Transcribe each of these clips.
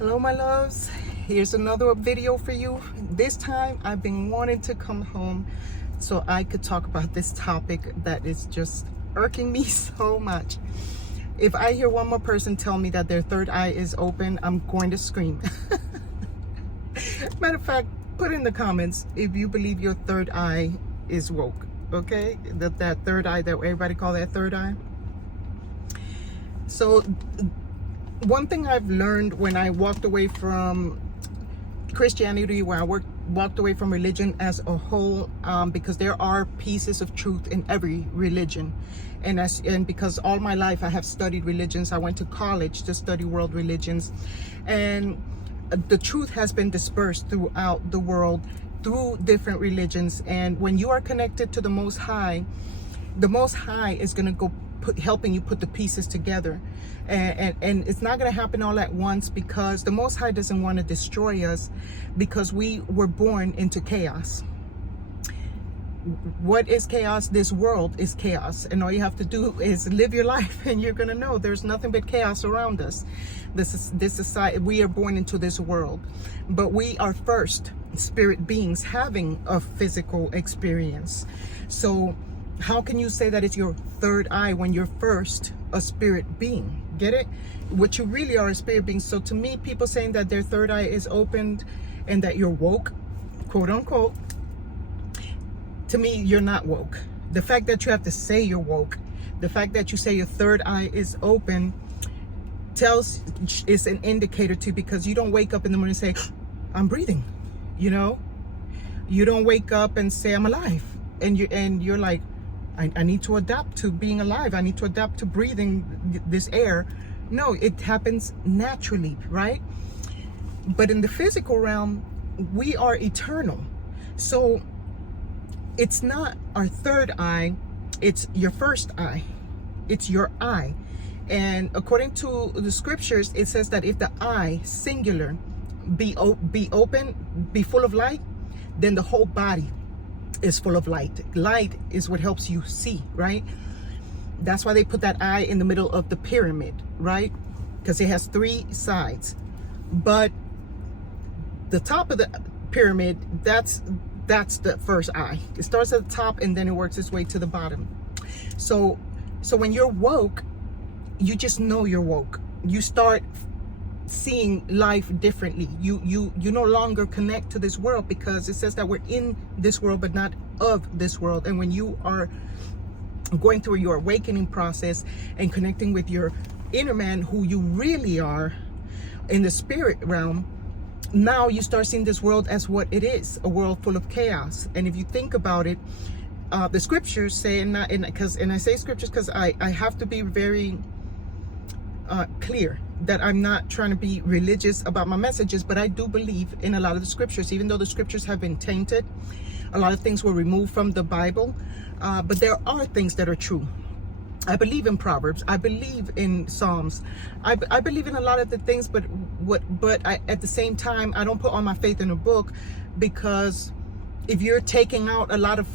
Hello my loves, here's another video for you. This time I've been wanting to come home so I could talk about this topic that is just irking me so much. If I hear one more person tell me that their third eye is open, I'm going to scream. Matter of fact, put in the comments if you believe your third eye is woke, okay? That third eye that everybody call that third eye. So one thing I've learned when I walked away from Christianity, where I walked away from religion as a whole, because there are pieces of truth in every religion, and because all my life I have studied religions. I went to college to study world religions, and the truth has been dispersed throughout the world through different religions. And when you are connected to the Most High is going to go helping you put the pieces together, and it's not going to happen all at once, because the Most High doesn't want to destroy us, because we were born into chaos. What is chaos? This world is chaos, and all you have to do is live your life and you're going to know there's nothing but chaos around us. This society, we are born into this world, but we are first spirit beings having a physical experience. So how can you say that it's your third eye when you're first a spirit being? Get it? What you really are, a spirit being. So to me, people saying that their third eye is opened and that you're woke, quote unquote, to me, you're not woke. The fact that you have to say you're woke, the fact that you say your third eye is open, is an indicator to, because you don't wake up in the morning and say, I'm breathing, you know? You don't wake up and say, I'm alive. And you're like, I need to adapt to being alive. I need to adapt to breathing this air. No, it happens naturally, right? But in the physical realm, we are eternal. So it's not our third eye, it's your first eye. It's your eye. And according to the scriptures, it says that if the eye, singular, be open, be full of light, then the whole body is full of light. Light is what helps you see, right? That's why they put that eye in the middle of the pyramid, right? Because it has three sides. But the top of the pyramid, that's the first eye. It starts at the top and then it works its way to the bottom. So when you're woke, you just know you're woke. You start seeing life differently. You no longer connect to this world, because it says that we're in this world but not of this world. And when you are going through your awakening process and connecting with your inner man, who you really are in the spirit realm, now you start seeing this world as what it is, a world full of chaos. And if you think about it, the scriptures say, and I say scriptures because I have to be very clear that I'm not trying to be religious about my messages, but I do believe in a lot of the scriptures, even though the scriptures have been tainted. A lot of things were removed from the Bible, but there are things that are true. I believe in Proverbs. I believe in Psalms. I believe in a lot of the things, but at the same time, I don't put all my faith in a book, because if you're taking out a lot of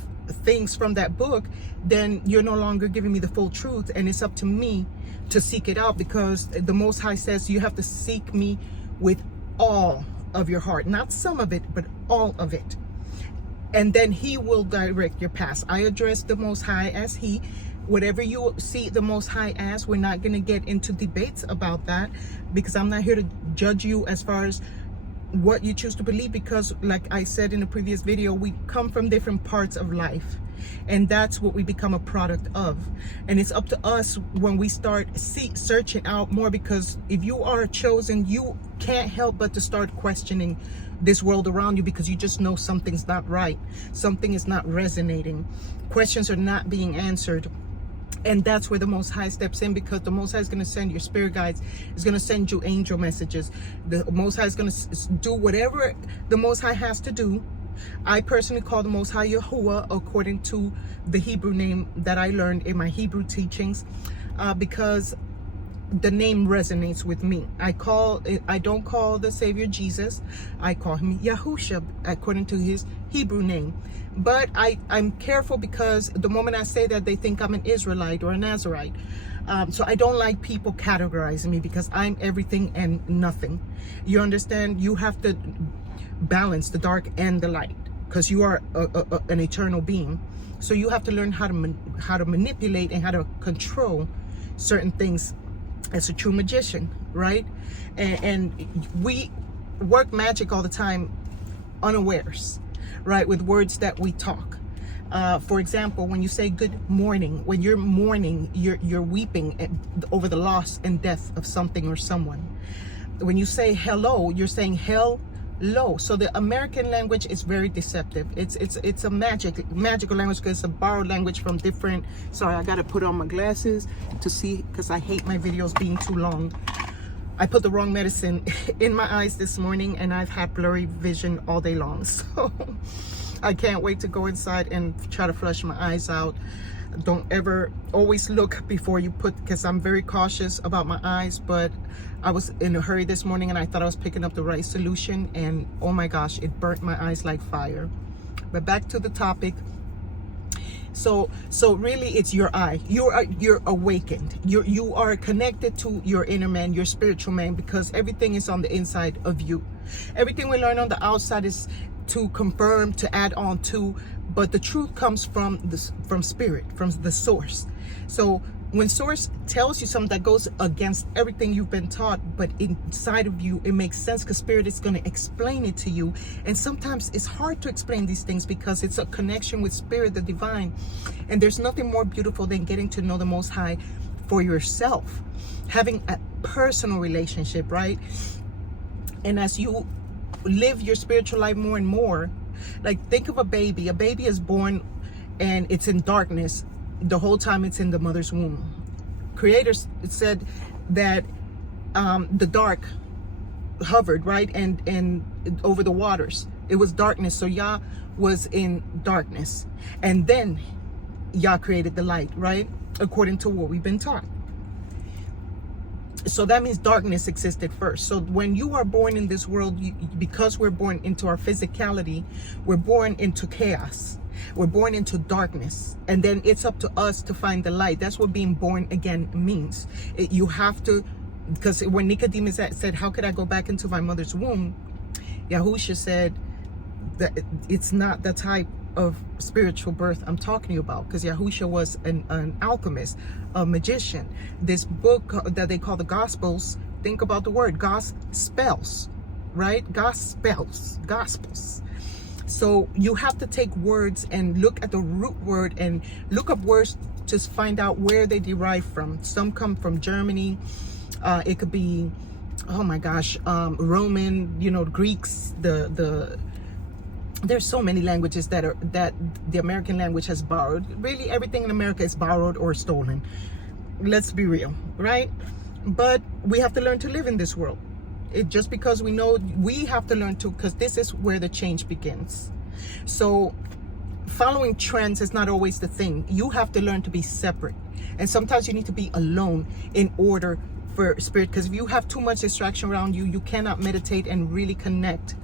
things from that book, then you're no longer giving me the full truth, and it's up to me to seek it out, because the Most High says you have to seek me with all of your heart, not some of it, but all of it, and then he will direct your path. I address the Most High as he. Whatever you see the Most High as, we're not going to get into debates about that, because I'm not here to judge you as far as what you choose to believe, because like I said in a previous video, we come from different parts of life, and that's what we become a product of. And it's up to us when we start searching out more, because if you are chosen, you can't help but to start questioning this world around you, because you just know something's not right, something is not resonating, questions are not being answered. And that's where the Most High steps in, because the Most High is going to send your spirit guides, is going to send you angel messages. The Most High is going to do whatever the Most High has to do. I personally call the Most High Yahuwah, according to the Hebrew name that I learned in my Hebrew teachings, because the name resonates with me. I don't call the Savior Jesus. I call him Yahusha, according to his Hebrew name. But I'm careful, because the moment I say that, they think I'm an Israelite or a Nazarite. So I don't like people categorizing me because I'm everything and nothing. You understand? You have to balance the dark and the light because you are an eternal being. So you have to learn how to manipulate and how to control certain things as a true magician, right? And we work magic all the time unawares, right? With words that we talk. For example, when you say good morning, when you're mourning, you're weeping over the loss and death of something or someone. When you say hello, you're saying hello. So the American language is very deceptive. It's a magical language because it's a borrowed language from different. Sorry, I gotta put on my glasses to see because I hate my videos being too long. I put the wrong medicine in my eyes this morning and I've had blurry vision all day long. So I can't wait to go inside and try to flush my eyes out. Don't ever, always look before you put, because I'm very cautious about my eyes, but I was in a hurry this morning and I thought I was picking up the right solution and oh my gosh, it burnt my eyes like fire. But back to the topic. So really it's your eye. You're awakened. You are connected to your inner man, your spiritual man, because everything is on the inside of you. Everything we learn on the outside is to confirm, to add on to, but the truth comes from spirit, from the source. So when source tells you something that goes against everything you've been taught, but inside of you it makes sense because spirit is going to explain it to you. And sometimes it's hard to explain these things because it's a connection with spirit, the divine, and there's nothing more beautiful than getting to know the Most High for yourself, having a personal relationship, right? And as you live your spiritual life more and more, like think of a baby is born and it's in darkness the whole time it's in the mother's womb. Creators said that the dark hovered, right, and over the waters. It was darkness, so Yah was in darkness, and then Yah created the light, right, according to what we've been taught. So that means darkness existed first. So when you are born in this world, because we're born into our physicality, we're born into chaos. We're born into darkness. And then it's up to us to find the light. That's what being born again means. You have to, because when Nicodemus said, how could I go back into my mother's womb? Yahusha said that it's not the type of spiritual birth I'm talking to you about, because Yahusha was an alchemist, a magician. This book that they call the Gospels, think about the word Gospels, right? Gospels. So you have to take words and look at the root word and look up words to find out where they derive from. Some come from Germany. It could be, oh my gosh, Roman, Greeks, there's so many languages that the American language has borrowed. Really, everything in America is borrowed or stolen. Let's be real, right? But we have to learn to live in this world. Just because we know, we have to learn to, because this is where the change begins. So following trends is not always the thing. You have to learn to be separate. And sometimes you need to be alone in order for spirit, because if you have too much distraction around you, you cannot meditate and really connect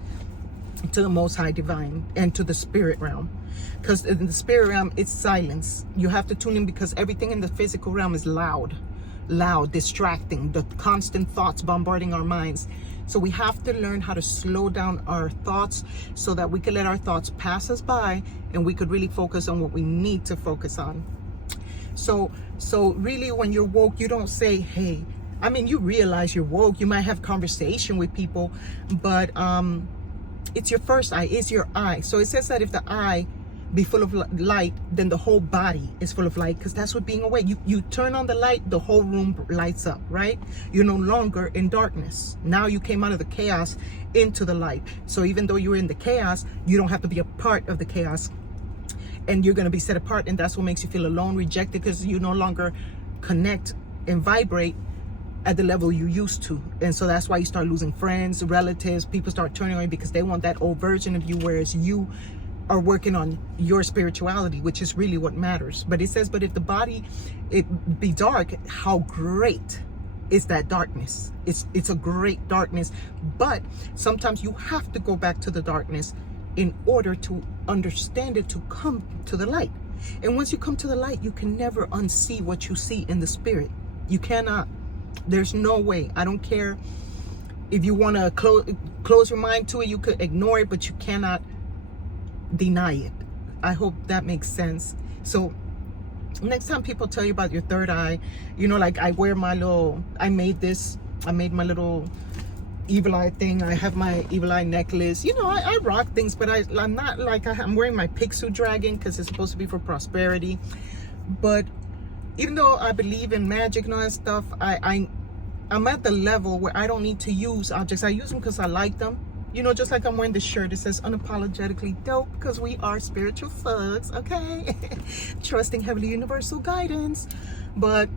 to the Most High Divine and to the spirit realm. Because in the spirit realm, it's silence. You have to tune in because everything in the physical realm is loud, distracting, the constant thoughts bombarding our minds. So we have to learn how to slow down our thoughts so that we can let our thoughts pass us by and we could really focus on what we need to focus on. So really, when you're woke, you don't say, hey, I mean, you realize you're woke. You might have conversation with people, but it's your first eye, it's your eye. So it says that if the eye be full of light, then the whole body is full of light, because that's what being awake. You turn on the light, the whole room lights up, right? You're no longer in darkness. Now you came out of the chaos into the light. So even though you're in the chaos, you don't have to be a part of the chaos, and you're going to be set apart. And that's what makes you feel alone, rejected, because you no longer connect and vibrate at the level you used to. And so that's why you start losing friends, relatives. People start turning on you because they want that old version of you, whereas you are working on your spirituality, which is really what matters. But it says, but if the body it be dark, how great is that darkness? It's a great darkness. But sometimes you have to go back to the darkness in order to understand it, to come to the light. And once you come to the light, you can never unsee what you see in the spirit. You cannot. There's no way. I don't care if you want to close your mind to it. You could ignore it, but you cannot deny it. I hope that makes sense. So next time people tell you about your third eye, you know, like I wear my little, I made my little evil eye thing. I have my evil eye necklace. You know, I rock things, but I'm not like, I'm wearing my Pixu dragon because it's supposed to be for prosperity. But even though I believe in magic and all that stuff, I'm at the level where I don't need to use objects. I use them because I like them. You know, just like I'm wearing this shirt. It says unapologetically dope because we are spiritual thugs, okay? Trusting heavily universal guidance. But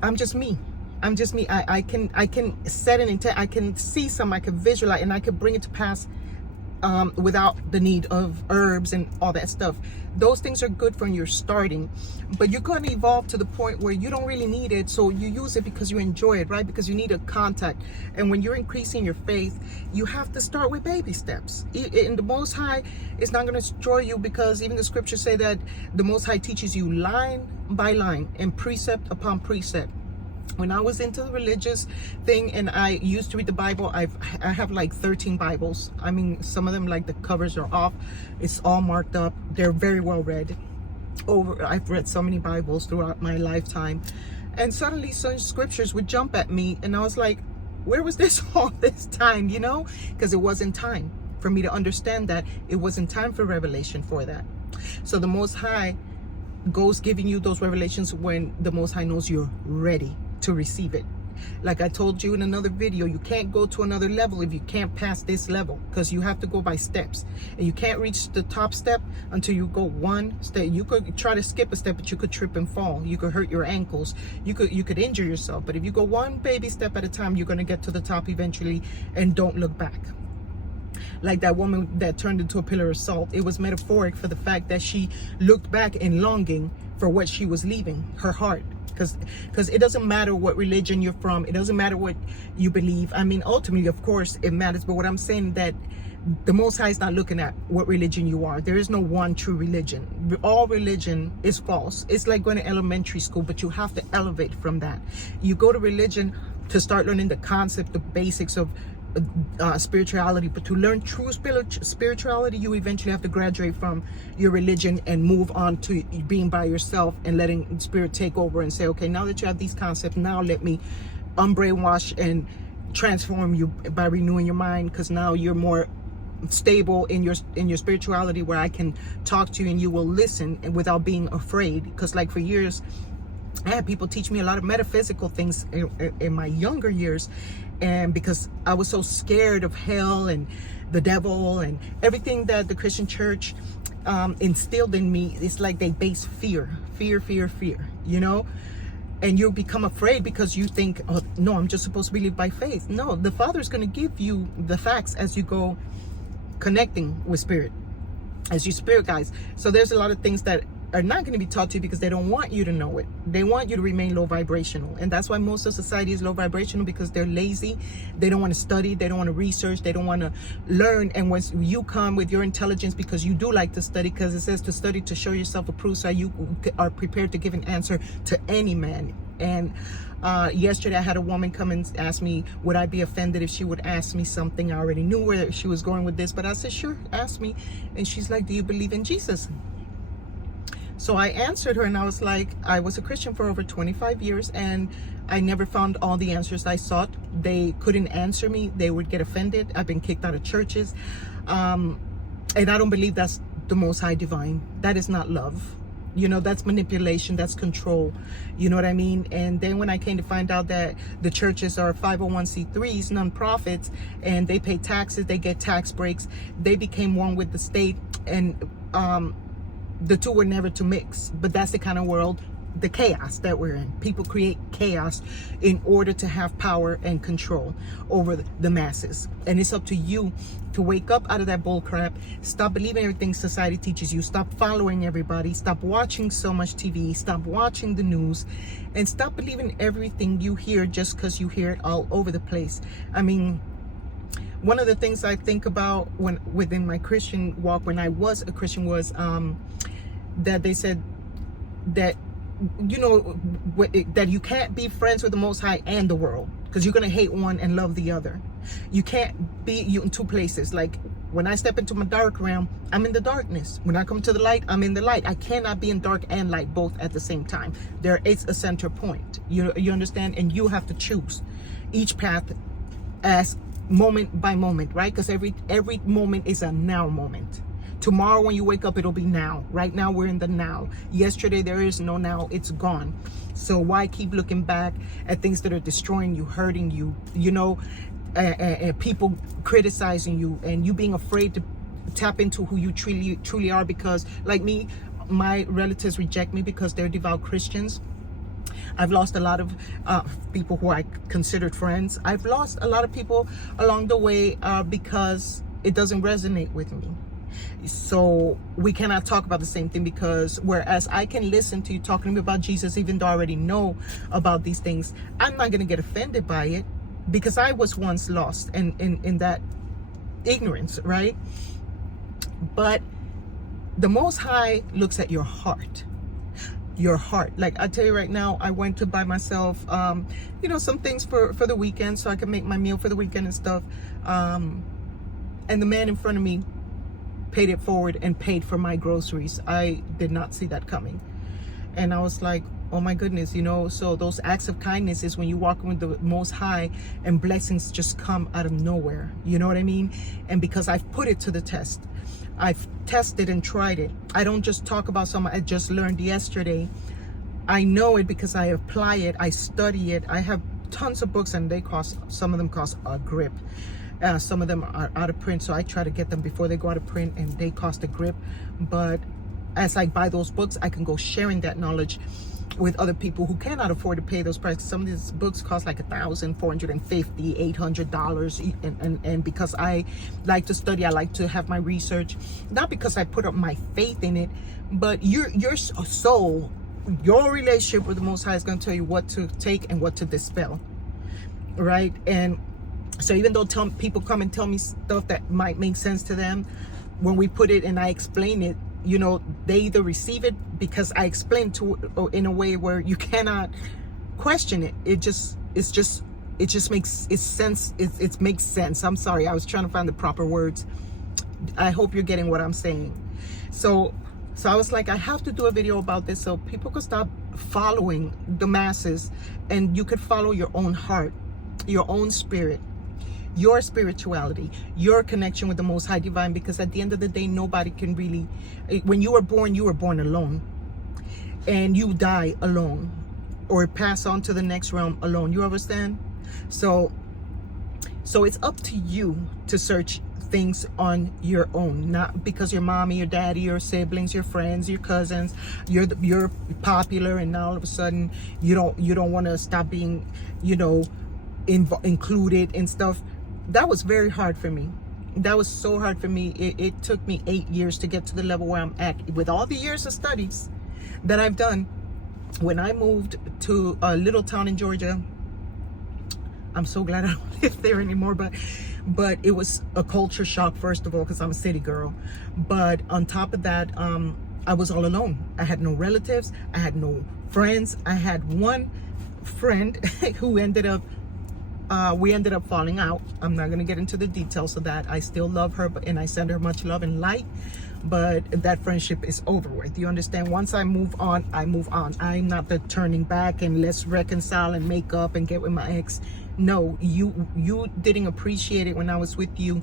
I'm just me. I'm just me. I can set an intent. I can see some. I can visualize, and I can bring it to pass without the need of herbs and all that stuff. Those things are good when you're starting, but you're going to evolve to the point where you don't really need it, so you use it because you enjoy it, right? Because you need a contact. And when you're increasing your faith, you have to start with baby steps. And the Most High is not going to destroy you, because even the scriptures say that the Most High teaches you line by line and precept upon precept. When I was into the religious thing and I used to read the Bible, I have like 13 Bibles. I mean, some of them, like, the covers are off. It's all marked up. They're very well read. I've read so many Bibles throughout my lifetime. And suddenly some scriptures would jump at me, and I was like, where was this all this time, you know? Because it wasn't time for me to understand that. It wasn't time for revelation for that. So the Most High goes giving you those revelations when the Most High knows you're ready to receive it. Like I told you in another video, you can't go to another level if you can't pass this level, because you have to go by steps, and you can't reach the top step until you go one step. You could try to skip a step, but you could trip and fall. You could hurt your ankles. You could injure yourself. But if you go one baby step at a time, you're going to get to the top eventually, and don't look back. Like that woman that turned into a pillar of salt, it was metaphoric for the fact that she looked back in longing for what she was leaving, her heart. Because it doesn't matter what religion you're from. It doesn't matter what you believe. I mean, ultimately, of course, it matters. But what I'm saying, that the Most High is not looking at what religion you are. There is no one true religion. All religion is false. It's like going to elementary school, but you have to elevate from that. You go to religion to start learning the concept, the basics of spirituality, but to learn true spirituality, you eventually have to graduate from your religion and move on to being by yourself and letting spirit take over and say, okay, now that you have these concepts, now let me unbrainwash and transform you by renewing your mind, because now you're more stable in your spirituality, where I can talk to you and you will listen and without being afraid. Because like for years I had people teach me a lot of metaphysical things in my younger years, and because I was so scared of hell and the devil and everything that the Christian church instilled in me, it's like they base fear, you know? And you become afraid because you think, oh no, I'm just supposed to believe by faith. No, the Father's going to give you the facts as you go connecting with spirit, as you spirit guys. So there's a lot of things that are not going to be taught to you because they don't want you to know it. They want you to remain low vibrational. And that's why most of society is low vibrational, because they're lazy. They don't want to study. They don't want to research. They don't want to learn. And once you come with your intelligence, because you do like to study, because it says to study to show yourself approved, so you are prepared to give an answer to any man. And yesterday I had a woman come and ask me, would I be offended if she would ask me something? I already knew where she was going with this, but I said, sure, ask me. And she's like, do you believe in Jesus? So I answered her, and I was like, I was a Christian for over 25 years and I never found all the answers I sought. They couldn't answer me. They would get offended. I've been kicked out of churches. And I don't believe that's the Most High divine. That is not love. You know, that's manipulation, that's control. You know what I mean? And then when I came to find out that the churches are 501c3s, nonprofits, and they pay taxes, they get tax breaks, they became one with the state, and the two were never to mix. But that's the kind of world, the chaos that we're in. People create chaos in order to have power and control over the masses. And it's up to you to wake up out of that bull crap. Stop believing everything society teaches you. Stop following everybody. Stop watching so much TV. Stop watching the news. And stop believing everything you hear just because you hear it all over the place. I mean, one of the things I think about within my Christian walk, when I was a Christian, was that they said that you know, that you can't be friends with the Most High and the world, because you're going to hate one and love the other. You can't be in two places. Like when I step into my dark realm, I'm in the darkness. When I come to the light, I'm in the light. I cannot be in dark and light both at the same time. There is a center point. You understand? And you have to choose each path as moment by moment, right? Because every moment is a now moment. Tomorrow when you wake up, it'll be now. Right now, we're in the now. Yesterday, there is no now. It's gone. So why keep looking back at things that are destroying you, hurting you, you know, and people criticizing you, and you being afraid to tap into who you truly are? Because like me, my relatives reject me because they're devout Christians. I've lost a lot of people who I considered friends. I've lost a lot of people along the way because it doesn't resonate with me. So we cannot talk about the same thing, because whereas I can listen to you talking to me about Jesus, even though I already know about these things, I'm not going to get offended by it, because I was once lost and in that ignorance, right? But the Most High looks at your heart. Your heart. Like I tell you right now, I went to buy myself you know, some things for the weekend so I can make my meal for the weekend and stuff, and the man in front of me paid it forward and paid for my groceries. I did not see that coming, and I was like, oh my goodness, you know. So those acts of kindness is when you walk with the Most High and blessings just come out of nowhere, you know what I mean? And because I've put it to the test, I've tested and tried it. I don't just talk about something I just learned yesterday. I know it because I apply it, I study it. I have tons of books, and some of them cost a grip. Some of them are out of print, so I try to get them before they go out of print, and they cost a grip. But as I buy those books, I can go sharing that knowledge with other people who cannot afford to pay those prices. Some of these books cost like $1,450, $800, and because I like to study, I like to have my research, not because I put up my faith in it, but your soul, your relationship with the Most High is going to tell you what to take and what to dispel, right? And so even though people come and tell me stuff that might make sense to them, when we put it and I explain it, you know, they either receive it because I explained to it in a way where you cannot question it. It just makes sense. It makes sense. I'm sorry, I was trying to find the proper words. I hope you're getting what I'm saying. So I was like, I have to do a video about this so people could stop following the masses, and you could follow your own heart, your own spirit, your spirituality, your connection with the Most High Divine. Because at the end of the day, nobody can really, when you were born alone, and you die alone, or pass on to the next realm alone. You understand? So it's up to you to search things on your own, not because your mommy, your daddy, your siblings, your friends, your cousins, you're popular, and now all of a sudden you don't want to stop being, you know, included in stuff. That was very hard for me. That was so hard for me. It took me 8 years to get to the level where I'm at, with all the years of studies that I've done. When I moved to a little town in Georgia, I'm so glad I don't live there anymore, but it was a culture shock, first of all, because I'm a city girl. But on top of that, I was all alone. I had no relatives. I had no friends. I had one friend who ended up, we ended up falling out. I'm not going to get into the details of that. I still love her, and I send her much love and light, but that friendship is over with. You understand? Once I move on, I move on. I'm not the turning back and let's reconcile and make up and get with my ex. No, you didn't appreciate it when I was with you.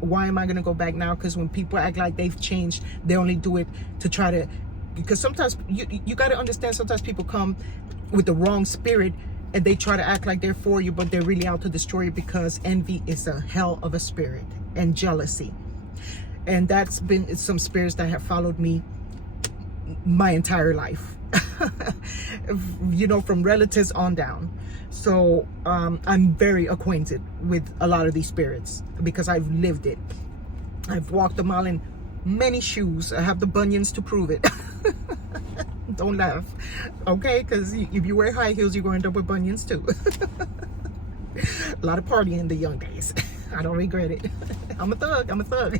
Why am I going to go back now? Because when people act like they've changed, they only do it to try to, because sometimes you got to understand, sometimes people come with the wrong spirit and they try to act like they're for you, but they're really out to destroy you, because envy is a hell of a spirit, and jealousy. And that's been some spirits that have followed me my entire life, you know, from relatives on down. So I'm very acquainted with a lot of these spirits because I've lived it. I've walked a mile in many shoes. I have the bunions to prove it. Don't laugh, okay? Because if you wear high heels, you're going to end up with bunions too. A lot of partying in the young days. I don't regret it. I'm a thug. I'm a thug.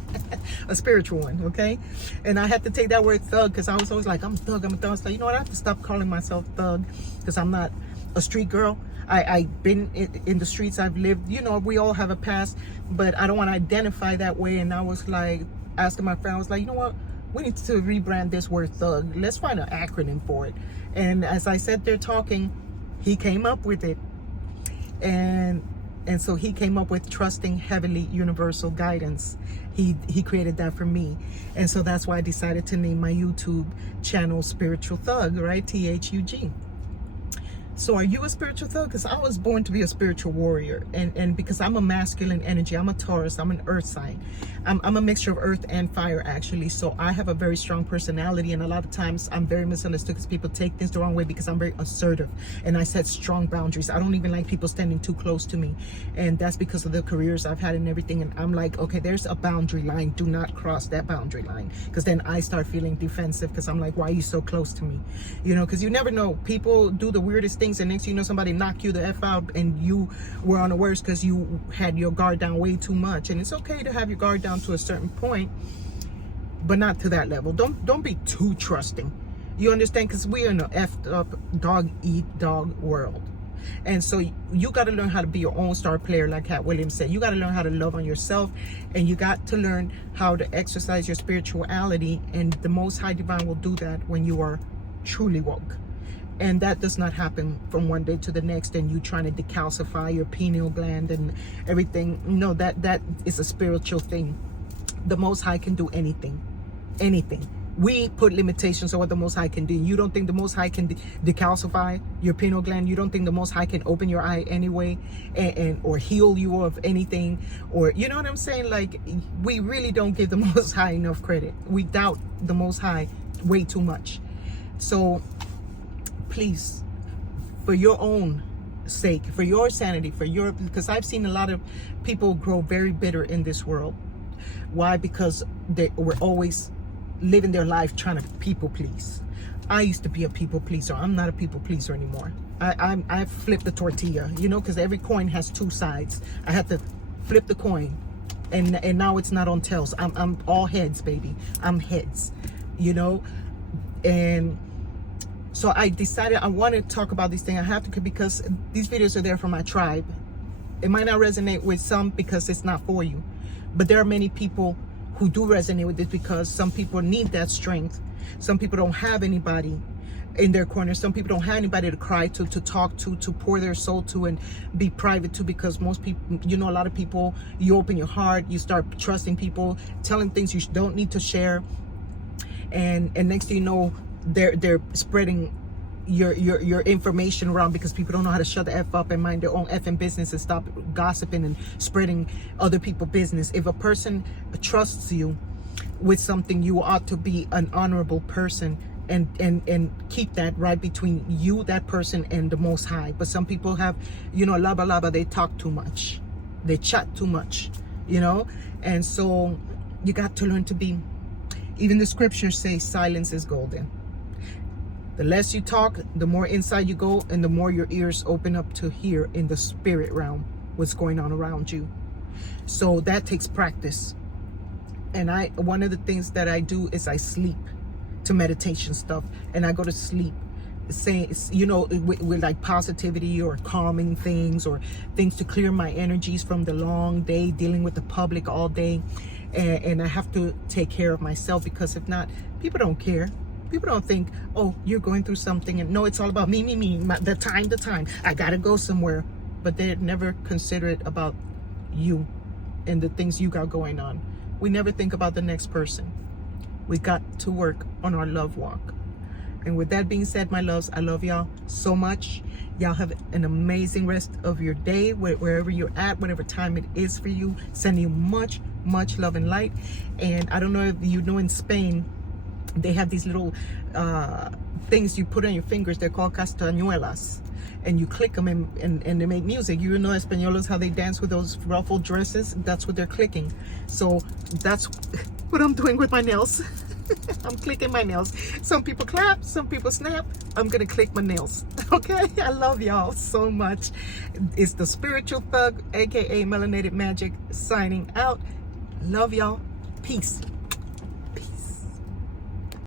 A spiritual one, okay? And I had to take that word thug because I was always like, I'm a thug. I'm a thug. I was like, you know what? I have to stop calling myself thug because I'm not a street girl. I've been in the streets. I've lived, you know, we all have a past, but I don't want to identify that way. And I was like, asking my friend, I was like, you know what? We need to rebrand this word thug. Let's find an acronym for it. And as I sat there talking, he came up with it. And so he came up with trusting heavenly universal guidance. He created that for me. And so that's why I decided to name my YouTube channel Spiritual Thug, right? T.H.U.G. So are you a spiritual thug? Because I was born to be a spiritual warrior. And because I'm a masculine energy, I'm a Taurus, I'm an earth sign. I'm a mixture of earth and fire, actually. So I have a very strong personality. And a lot of times I'm very misunderstood because people take things the wrong way because I'm very assertive. And I set strong boundaries. I don't even like people standing too close to me. And that's because of the careers I've had and everything. And I'm like, okay, there's a boundary line. Do not cross that boundary line. Because then I start feeling defensive because I'm like, why are you so close to me? You know, because you never know. People do the weirdest things, and next thing you know, somebody knock you the F out and you were on the worst because you had your guard down way too much. And it's okay to have your guard down to a certain point, but not to that level. Don't be too trusting. You understand? Because we're in a effed up dog eat dog world. And so you got to learn how to be your own star player, like Cat Williams said. You got to learn how to love on yourself, and you got to learn how to exercise your spirituality. And the Most High Divine will do that when you are truly woke. And that does not happen from one day to the next and you trying to decalcify your pineal gland and everything. No, that is a spiritual thing. The Most High can do anything. Anything. We put limitations on what the Most High can do. You don't think the Most High can decalcify your pineal gland? You don't think the Most High can open your eye anyway and or heal you of anything? Or, you know what I'm saying? Like, we really don't give the Most High enough credit. We doubt the Most High way too much. So please, for your own sake, for your sanity, because I've seen a lot of people grow very bitter in this world. Why? Because they were always living their life trying to people please. I used to be a people pleaser. I'm not a people pleaser anymore. I flipped the tortilla, you know, because every coin has two sides. I have to flip the coin, and now it's not on tails. I'm all heads, baby. I'm heads, you know. And so I decided I want to talk about these things. I have to, because these videos are there for my tribe. It might not resonate with some because it's not for you. But there are many people who do resonate with this because some people need that strength. Some people don't have anybody in their corner. Some people don't have anybody to cry to talk to pour their soul to and be private to, because most people, you know, a lot of people, you open your heart, you start trusting people, telling things you don't need to share. And next thing you know, they're spreading your information around because people don't know how to shut the F up and mind their own effing business and stop gossiping and spreading other people's business. If a person trusts you with something, you ought to be an honorable person and keep that right between you, that person, and the Most High. But some people have, you know, laba, they talk too much, they chat too much, you know. And so you got to learn to be, even the scriptures say silence is golden. The less you talk, the more inside you go, and the more your ears open up to hear in the spirit realm what's going on around you. So that takes practice. And one of the things that I do is I sleep to meditation stuff, and I go to sleep saying, you know, with like positivity or calming things or things to clear my energies from the long day dealing with the public all day. And I have to take care of myself, because if not, people don't care. People don't think, oh, you're going through something, and no, it's all about me, the time, I gotta go somewhere. But they never consider it about you and the things you got going on. We never think about the next person. We got to work on our love walk. And with that being said, my loves, I love y'all so much. Y'all have an amazing rest of your day, wherever you're at, whatever time it is for you. Sending you much love and light. And I don't know if you know, in Spain, they have these little things you put on your fingers. They're called castañuelas, and you click them and they make music. You know, Españolas, how they dance with those ruffled dresses. That's what they're clicking. So that's what I'm doing with my nails. I'm clicking my nails. Some people clap, some people snap. I'm gonna click my nails. Okay, I love y'all so much. It's the Spiritual Thug, aka Melanated Magic, signing out. Love y'all. Peace.